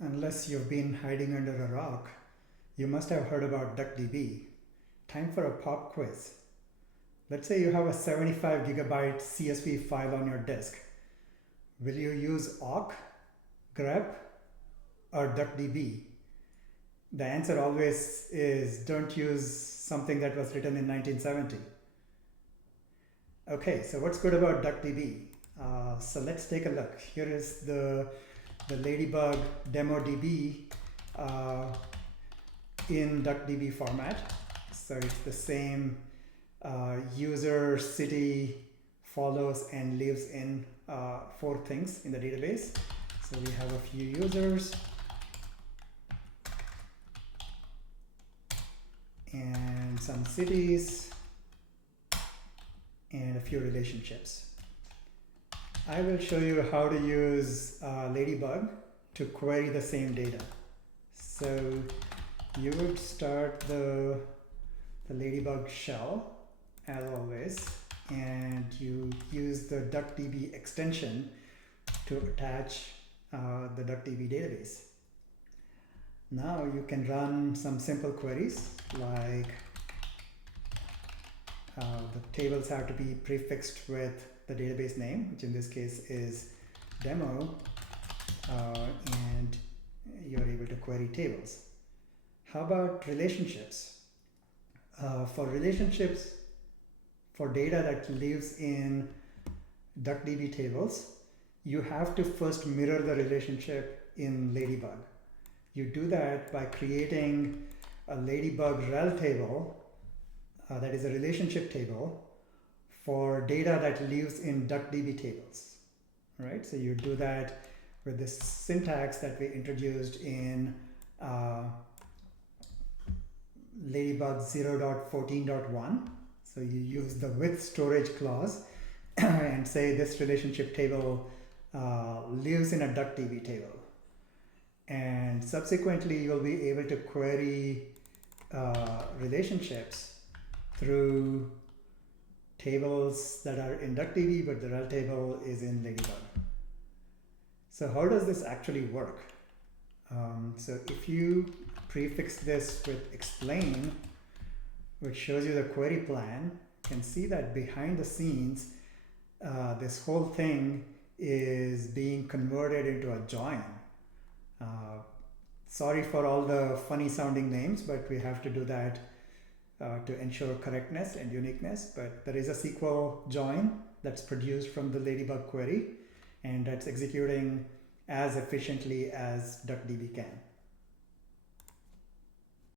Unless you've been hiding under a rock, you must have heard about DuckDB. Time for a pop quiz. Let's say you have a 75 gigabyte CSV file on your disk. Will you use awk, grep, or DuckDB? The answer always is don't use something that was written in 1970. Okay, so what's good about DuckDB? So let's take a look. Here is the ladybug demo DB in DuckDB format. So it's the same user, city, follows, and lives in 4 things in the database. So we have a few users and some cities and a few relationships. I will show you how to use Ladybug to query the same data. So you would start the Ladybug shell as always, and you use the DuckDB extension to attach the DuckDB database. Now you can run some simple queries like the tables have to be prefixed with the database name, which in this case is demo, and you're able to query tables. How about relationships? For relationships, for data that lives in DuckDB tables, you have to first mirror the relationship in Ladybug. You do that by creating a Ladybug rel table that is a relationship table for data that lives in DuckDB tables. Right? So you do that with this syntax that we introduced in Ladybug 0.14.1. So you use the with storage clause and say this relationship table lives in a DuckDB table. And subsequently, you'll be able to query relationships through tables that are in DuckDB, but the rel table is in Ladybug. So how does this actually work? So if you prefix this with explain, which shows you the query plan, you can see that behind the scenes, this whole thing is being converted into a join. Sorry for all the funny sounding names, but we have to do that to ensure correctness and uniqueness. But there is a SQL join that's produced from the Ladybug query, and that's executing as efficiently as DuckDB can.